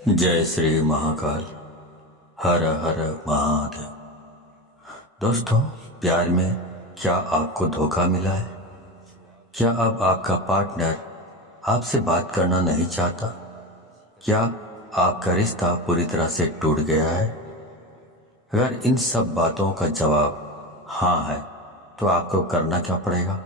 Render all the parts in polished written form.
जय श्री महाकाल। हर हर महादेव। दोस्तों, प्यार में क्या आपको धोखा मिला है? क्या अब आपका पार्टनर आपसे बात करना नहीं चाहता? क्या आपका रिश्ता पूरी तरह से टूट गया है? अगर इन सब बातों का जवाब हाँ है तो आपको करना क्या पड़ेगा?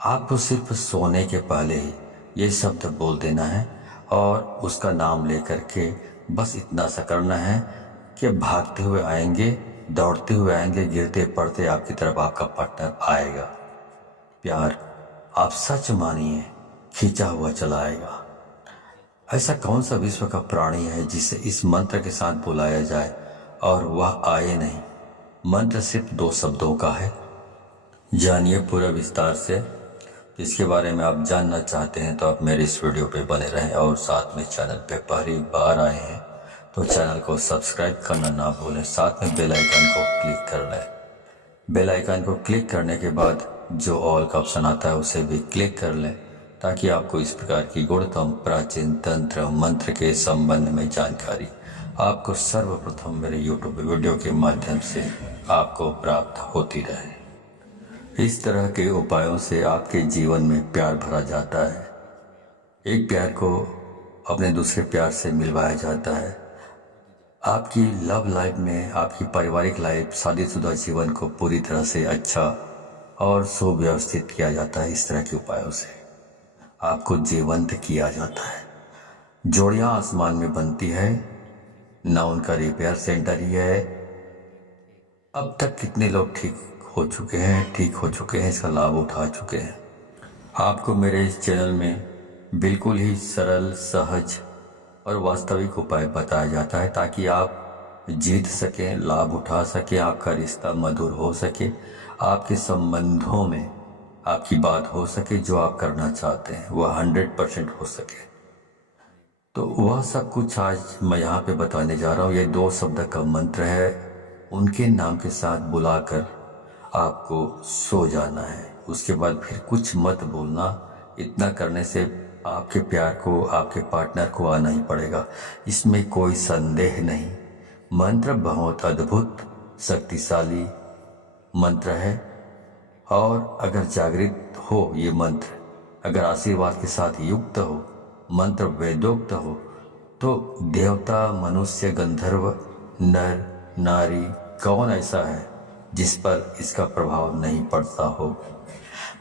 आपको सिर्फ सोने के पहले ही ये शब्द बोल देना है और उसका नाम लेकर के बस इतना सा करना है कि भागते हुए आएंगे, दौड़ते हुए आएंगे, गिरते पड़ते आपकी तरफ आपका पार्टनर आएगा। प्यार आप सच मानिए खींचा हुआ चला आएगा। ऐसा कौन सा विश्व का प्राणी है जिसे इस मंत्र के साथ बुलाया जाए और वह आए नहीं? मंत्र सिर्फ 2 शब्दों का है। जानिए पूरा विस्तार से। इसके बारे में आप जानना चाहते हैं तो आप मेरे इस वीडियो पे बने रहें और साथ में चैनल पे पहली बार आए हैं तो चैनल को सब्सक्राइब करना ना भूलें, साथ में बेल आइकन को क्लिक कर लें। बेल आइकन को क्लिक करने के बाद जो ऑल का ऑप्शन आता है उसे भी क्लिक कर लें ताकि आपको इस प्रकार की गुणतम प्राचीन तंत्र मंत्र के संबंध में जानकारी आपको सर्वप्रथम मेरे यूट्यूब वीडियो के माध्यम से आपको प्राप्त होती रहे। इस तरह के उपायों से आपके जीवन में प्यार भरा जाता है। एक प्यार को अपने दूसरे प्यार से मिलवाया जाता है। आपकी लव लाइफ में, आपकी पारिवारिक लाइफ, शादीशुदा जीवन को पूरी तरह से अच्छा और सुव्यवस्थित किया जाता है। इस तरह के उपायों से आपको जीवंत किया जाता है। जोड़ियां आसमान में बनती है, ना उनका रिपेयर सेंटर ही है। अब तक कितने लोग ठीक हो चुके हैं, इसका लाभ उठा चुके हैं। आपको मेरे इस चैनल में बिल्कुल ही सरल, सहज और वास्तविक उपाय बताया जाता है ताकि आप जीत सकें, लाभ उठा सकें, आपका रिश्ता मधुर हो सके, आपके संबंधों में आपकी बात हो सके, जो आप करना चाहते हैं वह 100% हो सके। तो वह सब कुछ आज मैं यहाँ पे बताने जा रहा हूँ। ये 2 शब्द का मंत्र है। उनके नाम के साथ बुलाकर आपको सो जाना है। उसके बाद फिर कुछ मत बोलना। इतना करने से आपके प्यार को, आपके पार्टनर को आना ही पड़ेगा, इसमें कोई संदेह नहीं। मंत्र बहुत अद्भुत, शक्तिशाली मंत्र है और अगर जागृत हो ये मंत्र, अगर आशीर्वाद के साथ युक्त हो, मंत्र वेदोक्त हो, तो देवता, मनुष्य, गंधर्व, नर, नारी, कौन ऐसा है जिस पर इसका प्रभाव नहीं पड़ता हो।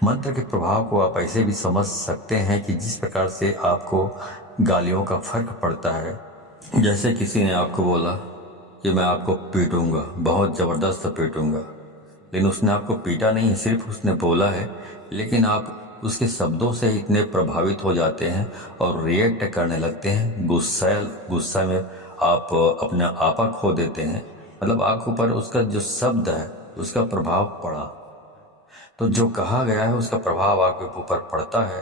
मंत्र के प्रभाव को आप ऐसे भी समझ सकते हैं कि जिस प्रकार से आपको गालियों का फर्क पड़ता है। जैसे किसी ने आपको बोला कि मैं आपको पीटूंगा, बहुत ज़बरदस्त पीटूंगा, लेकिन उसने आपको पीटा नहीं है, सिर्फ उसने बोला है, लेकिन आप उसके शब्दों से इतने प्रभावित हो जाते हैं और रिएक्ट करने लगते हैं। गुस्सा में आप अपना आपा खो देते हैं। मतलब आपके ऊपर उसका जो शब्द है उसका प्रभाव पड़ा, तो जो कहा गया है उसका प्रभाव आपके ऊपर पड़ता है।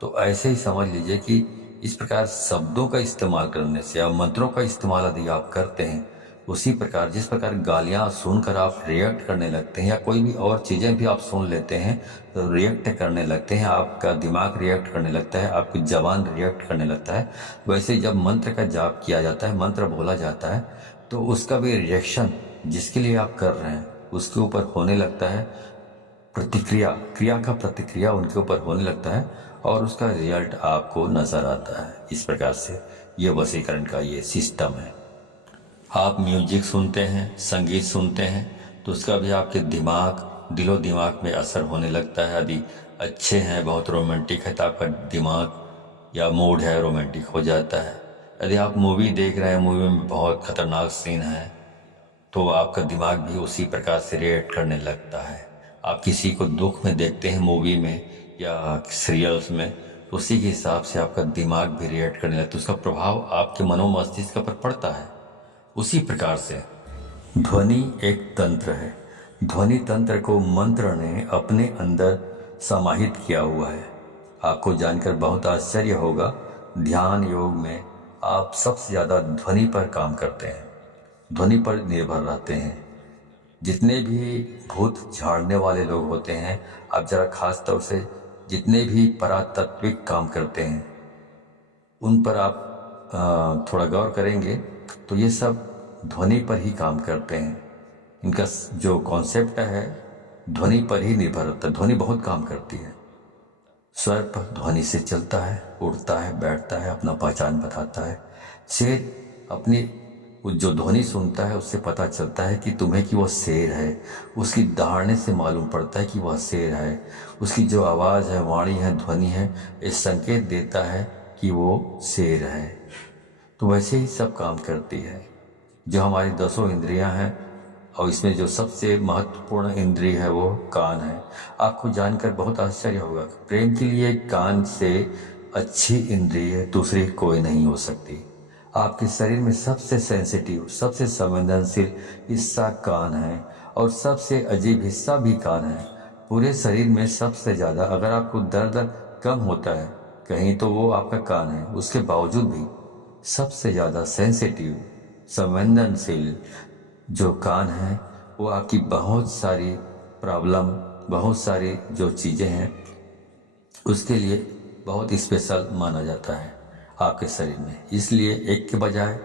तो ऐसे ही समझ लीजिए कि इस प्रकार शब्दों का इस्तेमाल करने से या मंत्रों का इस्तेमाल यदि आप करते हैं, उसी प्रकार जिस प्रकार गालियां सुनकर आप रिएक्ट करने लगते हैं या कोई भी और चीज़ें भी आप सुन लेते हैं तो रिएक्ट करने लगते हैं, आपका दिमाग रिएक्ट करने लगता है, आपकी जबान रिएक्ट करने लगता है। वैसे जब मंत्र का जाप किया जाता है, मंत्र बोला जाता है, तो उसका भी रिएक्शन जिसके लिए आप कर रहे हैं उसके ऊपर होने लगता है। प्रतिक्रिया, क्रिया का प्रतिक्रिया उनके ऊपर होने लगता है और उसका रिजल्ट आपको नजर आता है। इस प्रकार से ये वशीकरण का ये सिस्टम है। आप म्यूजिक सुनते हैं, संगीत सुनते हैं, तो उसका भी आपके दिमाग, दिलो दिमाग में असर होने लगता है। यदि अच्छे हैं, बहुत रोमांटिक है, तो आपका दिमाग या मूड है रोमांटिक हो जाता है। यदि आप मूवी देख रहे हैं, मूवी में बहुत खतरनाक सीन है, तो आपका दिमाग भी उसी प्रकार से रिएक्ट करने लगता है। आप किसी को दुख में देखते हैं मूवी में या सीरियल्स में, तो उसी के हिसाब से आपका दिमाग भी रिएक्ट करने लगता है, उसका प्रभाव आपके मनोमस्तिष्क पर पड़ता है। उसी प्रकार से ध्वनि एक तंत्र है। ध्वनि तंत्र को मंत्र ने अपने अंदर समाहित किया हुआ है। आपको जानकर बहुत आश्चर्य होगा, ध्यान योग में आप सबसे ज़्यादा ध्वनि पर काम करते हैं, ध्वनि पर निर्भर रहते हैं। जितने भी भूत झाड़ने वाले लोग होते हैं, आप जरा खास तौर से जितने भी परातात्विक काम करते हैं उन पर आप थोड़ा गौर करेंगे तो ये सब ध्वनि पर ही काम करते हैं। इनका जो कॉन्सेप्ट है ध्वनि पर ही निर्भर होता है। ध्वनि बहुत काम करती है। स्वर पर ध्वनि से चलता है, उड़ता है, बैठता है, अपना पहचान बताता है। शेर अपनी जो ध्वनि सुनता है उससे पता चलता है कि तुम्हें कि वह शेर है। उसकी दहाड़ने से मालूम पड़ता है कि वह शेर है। उसकी जो आवाज़ है, वाणी है, ध्वनि है, ये संकेत देता है कि वो शेर है। तो वैसे ही सब काम करती है। जो हमारी 10 इंद्रियां हैं और इसमें जो सबसे महत्वपूर्ण इंद्रिय है वो कान है। आपको जानकर बहुत आश्चर्य होगा, प्रेम के लिए कान से अच्छी इंद्रिय दूसरी कोई नहीं हो सकती। आपके शरीर में सबसे सेंसिटिव, सबसे संवेदनशील हिस्सा कान है और सबसे अजीब हिस्सा भी कान है। पूरे शरीर में सबसे ज़्यादा अगर आपको दर्द कम होता है कहीं तो वो आपका कान है। उसके बावजूद भी सबसे ज़्यादा सेंसिटिव, संवेदनशील जो कान है वो आपकी बहुत सारी प्रॉब्लम, बहुत सारी जो चीज़ें हैं उसके लिए बहुत स्पेशल माना जाता है आपके शरीर में। इसलिए एक के बजाय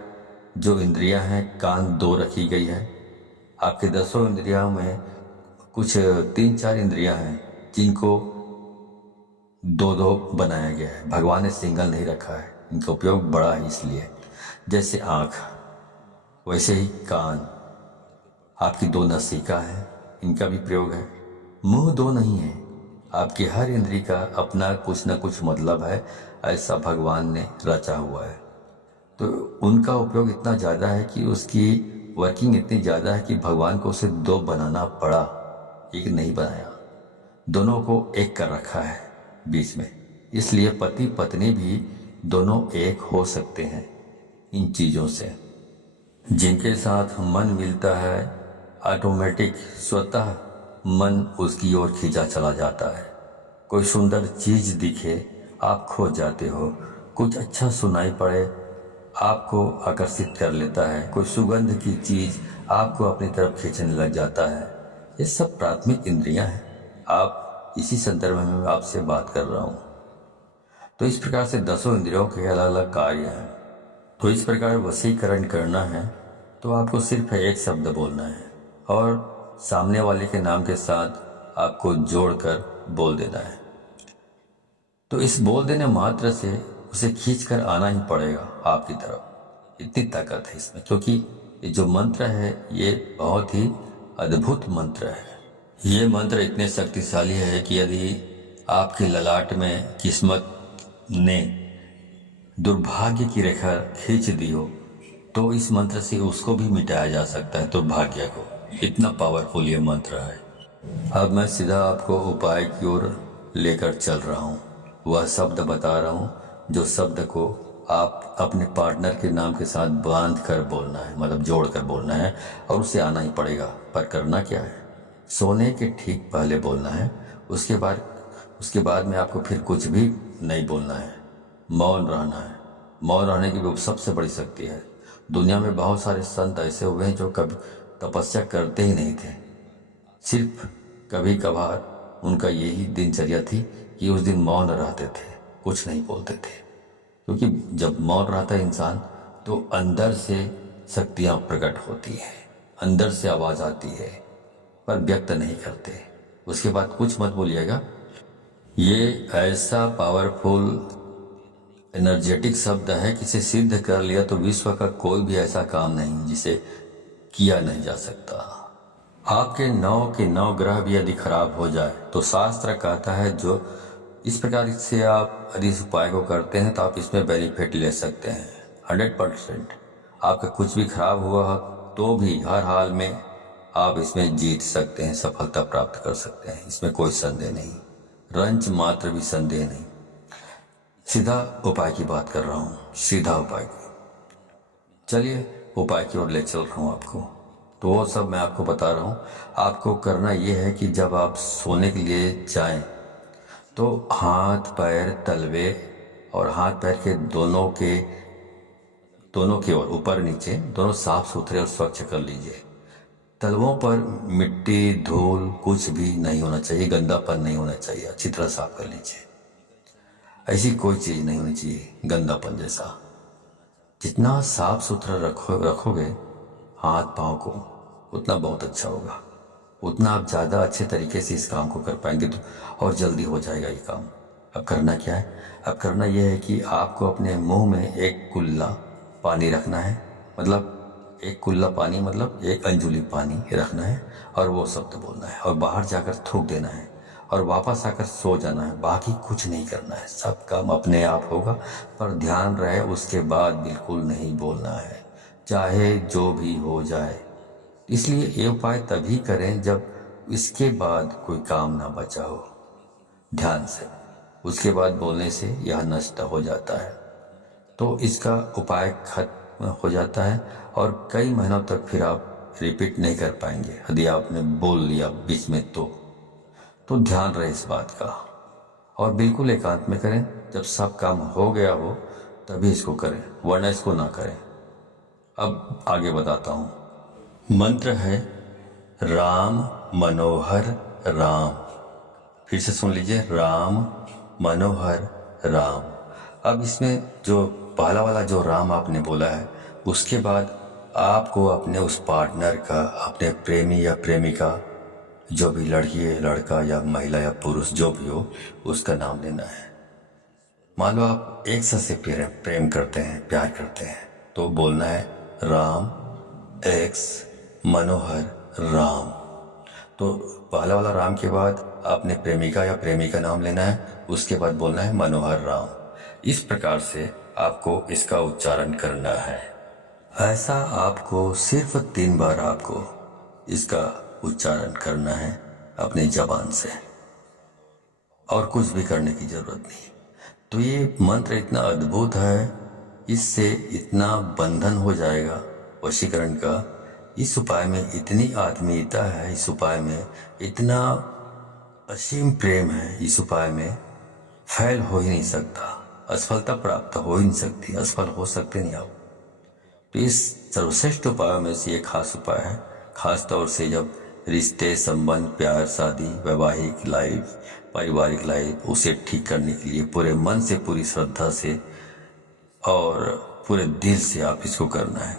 जो इंद्रियां हैं कान 2 रखी गई है। आपके 10 इंद्रियों में कुछ 3-4 इंद्रियां हैं जिनको 2-2 बनाया गया है। भगवान ने सिंगल नहीं रखा है, इनका उपयोग बड़ा है। इसलिए जैसे आँख वैसे ही कान, आपकी 2 नासिका है, इनका भी प्रयोग है। मुंह 2 नहीं है। आपकी हर इंद्री का अपना कुछ न कुछ मतलब है, ऐसा भगवान ने रचा हुआ है। तो उनका उपयोग इतना ज़्यादा है कि उसकी वर्किंग इतनी ज़्यादा है कि भगवान को उसे 2 बनाना पड़ा, एक नहीं बनाया। दोनों को एक कर रखा है बीच में। इसलिए पति पत्नी भी दोनों एक हो सकते हैं इन चीज़ों से। जिनके साथ मन मिलता है ऑटोमेटिक स्वतः मन उसकी ओर खींचा चला जाता है। कोई सुंदर चीज़ दिखे आप खो जाते हो। कुछ अच्छा सुनाई पड़े आपको आकर्षित कर लेता है। कोई सुगंध की चीज़ आपको अपनी तरफ खींचने लग जाता है। ये सब प्राथमिक इंद्रियां हैं। आप इसी संदर्भ में मैं आपसे बात कर रहा हूँ। तो इस प्रकार से 10 इंद्रियों के अलग अलग कार्य हैं। तो इस प्रकार वशीकरण करना है तो आपको सिर्फ एक शब्द बोलना है और सामने वाले के नाम के साथ आपको जोड़कर बोल देना है। तो इस बोल देने मात्र से उसे खींचकर आना ही पड़ेगा आपकी तरफ। इतनी ताकत है इसमें, क्योंकि ये जो मंत्र है ये बहुत ही अद्भुत मंत्र है। ये मंत्र इतने शक्तिशाली है कि यदि आपके ललाट में किस्मत ने दुर्भाग्य की रेखा खींच दी हो तो इस मंत्र से उसको भी मिटाया जा सकता है, दुर्भाग्य को। इतना पावरफुल ये मंत्र है। अब मैं सीधा आपको उपाय की ओर लेकर चल रहा हूँ। वह शब्द बता रहा हूँ जो शब्द को आप अपने पार्टनर के नाम के साथ बांध कर बोलना है, मतलब जोड़ कर बोलना है और उसे आना ही पड़ेगा। पर करना क्या है, सोने के ठीक पहले बोलना है। उसके बाद में आपको फिर कुछ भी नहीं बोलना है, मौन रहना है। मौन रहने की भी सबसे बड़ी शक्ति है। दुनिया में बहुत सारे संत ऐसे हुए हैं जो कभी तपस्या करते ही नहीं थे। सिर्फ कभी कभार उनका यही दिनचर्या थी कि उस दिन मौन रहते थे, कुछ नहीं बोलते थे। क्योंकि जब मौन रहता है इंसान तो अंदर से शक्तियाँ प्रकट होती हैं, अंदर से आवाज़ आती है, पर व्यक्त नहीं करते। उसके बाद कुछ मत बोलिएगा। ये ऐसा पावरफुल एनर्जेटिक शब्द है कि इसे सिद्ध कर लिया तो विश्व का कोई भी ऐसा काम नहीं जिसे किया नहीं जा सकता। आपके 9 के 9 ग्रह भी यदि खराब हो जाए तो शास्त्र कहता है जो इस प्रकार से आप यदि इस उपाय को करते हैं तो आप इसमें बेनिफिट ले सकते हैं 100%। आपका कुछ भी खराब हुआ तो भी हर हाल में आप इसमें जीत सकते हैं, सफलता प्राप्त कर सकते हैं। इसमें कोई संदेह नहीं, रंच मात्र भी संदेह नहीं। सीधा उपाय की बात कर रहा हूँ, सीधा उपाय की। चलिए उपाय की ओर ले चल रहा हूँ आपको। तो वो सब मैं आपको बता रहा हूँ। आपको करना ये है कि जब आप सोने के लिए जाएं तो हाथ पैर तलवे और हाथ पैर के दोनों के ओर ऊपर नीचे दोनों साफ सुथरे और स्वच्छ कर लीजिए। तलवों पर मिट्टी धूल कुछ भी नहीं होना चाहिए, गंदापन नहीं होना चाहिए। अच्छी तरह साफ कर लीजिए। ऐसी कोई चीज़ नहीं होनी चाहिए गंदापन जैसा। जितना साफ सुथरा रखोगे हाथ पाँव को, उतना बहुत अच्छा होगा, उतना आप ज़्यादा अच्छे तरीके से इस काम को कर पाएंगे तो और जल्दी हो जाएगा ये काम। अब करना क्या है? अब करना यह है कि आपको अपने मुंह में एक कुल्ला पानी रखना है, मतलब एक कुल्ला पानी मतलब एक अंजुली पानी रखना है और वो शब्द बोलना है और बाहर जाकर थूक देना है और वापस आकर सो जाना है। बाकी कुछ नहीं करना है, सब काम अपने आप होगा। पर ध्यान रहे उसके बाद बिल्कुल नहीं बोलना है, चाहे जो भी हो जाए। इसलिए ये उपाय तभी करें जब इसके बाद कोई काम ना बचा हो। ध्यान से उसके बाद बोलने से यह नष्ट हो जाता है, तो इसका उपाय खत्म हो जाता है और कई महीनों तक फिर आप रिपीट नहीं कर पाएंगे यदि आपने बोल लिया बीच में तो ध्यान रहे इस बात का। और बिल्कुल एकांत में करें, जब सब काम हो गया हो तभी इसको करें, वरना इसको ना करें। अब आगे बताता हूँ। मंत्र है राम मनोहर राम। फिर से सुन लीजिए, राम मनोहर राम। अब इसमें जो पहला वाला जो राम आपने बोला है, उसके बाद आपको अपने उस पार्टनर का, अपने प्रेमी या प्रेमिका, जो भी लड़की है, लड़का या महिला या पुरुष जो भी हो, उसका नाम लेना है। मान लो आप एक से प्रेम करते हैं, प्यार करते हैं, तो बोलना है राम एक्स मनोहर राम। तो पहला वाला राम के बाद आपने प्रेमिका या प्रेमी का नाम लेना है, उसके बाद बोलना है मनोहर राम। इस प्रकार से आपको इसका उच्चारण करना है। ऐसा आपको सिर्फ 3 बार आपको इसका उच्चारण करना है अपनी जबान से, और कुछ भी करने की जरूरत नहीं। तो ये मंत्र इतना अद्भुत है, इससे इतना बंधन हो जाएगा वशीकरण का। इस उपाय में इतनी आत्मीयता है, इस उपाय में इतना असीम प्रेम है, इस उपाय में फैल हो ही नहीं सकता, असफलता प्राप्त हो ही नहीं सकती, असफल हो सकते नहीं आप। तो इस सर्वश्रेष्ठ उपायों में से ये खास उपाय है, खास तौर से जब रिश्ते, संबंध, प्यार, शादी, वैवाहिक लाइफ, पारिवारिक लाइफ, उसे ठीक करने के लिए पूरे मन से, पूरी श्रद्धा से और पूरे दिल से आप इसको करना है।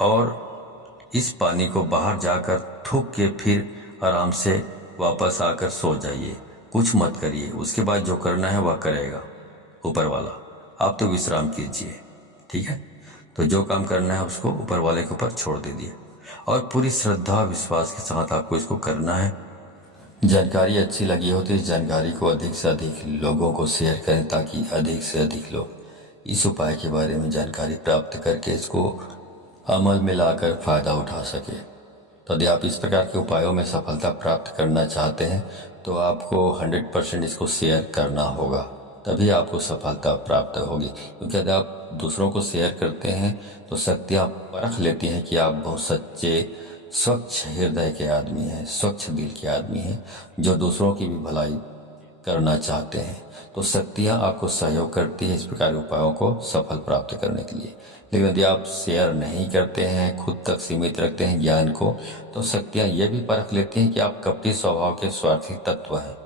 और इस पानी को बाहर जाकर थूक के फिर आराम से वापस आकर सो जाइए, कुछ मत करिए। उसके बाद जो करना है वह करेगा ऊपर वाला, आप तो विश्राम कीजिए, ठीक है। तो जो काम करना है उसको ऊपर वाले के ऊपर छोड़ दीजिए और पूरी श्रद्धा विश्वास के साथ आपको इसको करना है। जानकारी अच्छी लगी हो तो इस जानकारी को अधिक से अधिक लोगों को शेयर करें, ताकि अधिक से अधिक लोग इस उपाय के बारे में जानकारी प्राप्त करके इसको अमल में लाकर फायदा उठा सके। तो यदि आप इस प्रकार के उपायों में सफलता प्राप्त करना चाहते हैं तो आपको 100% इसको शेयर करना होगा, तभी आपको सफलता प्राप्त होगी। क्योंकि यदि आप दूसरों को शेयर करते हैं तो शक्तियाँ परख लेती हैं कि आप बहुत सच्चे, स्वच्छ हृदय के आदमी हैं, स्वच्छ दिल के आदमी हैं, जो दूसरों की भी भलाई करना चाहते हैं। तो शक्तियाँ आपको सहयोग करती है इस प्रकार के उपायों को सफल प्राप्त करने के लिए। लेकिन यदि आप शेयर नहीं करते हैं, खुद तक सीमित रखते हैं ज्ञान को, तो शक्तियाँ ये भी परख लेती हैं कि आप कपटी स्वभाव के स्वार्थी तत्व हैं,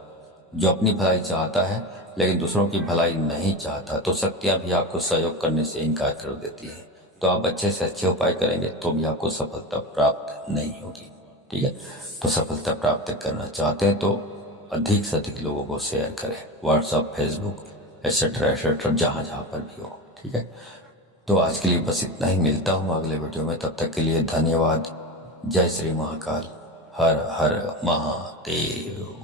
जो अपनी भलाई चाहता है लेकिन दूसरों की भलाई नहीं चाहता। तो शक्तियाँ भी आपको सहयोग करने से इनकार कर देती है। तो आप अच्छे से अच्छे उपाय करेंगे तो भी आपको सफलता प्राप्त नहीं होगी, ठीक है। तो सफलता प्राप्त करना चाहते हैं तो अधिक से अधिक लोगों को शेयर करें, व्हाट्सएप, फेसबुक, एट्सेट्रा एट्सेट्रा, जहाँ जहाँ पर भी हो, ठीक है। तो आज के लिए बस इतना ही, मिलता हूँ अगले वीडियो में, तब तक के लिए धन्यवाद। जय श्री महाकाल, हर हर महादेव।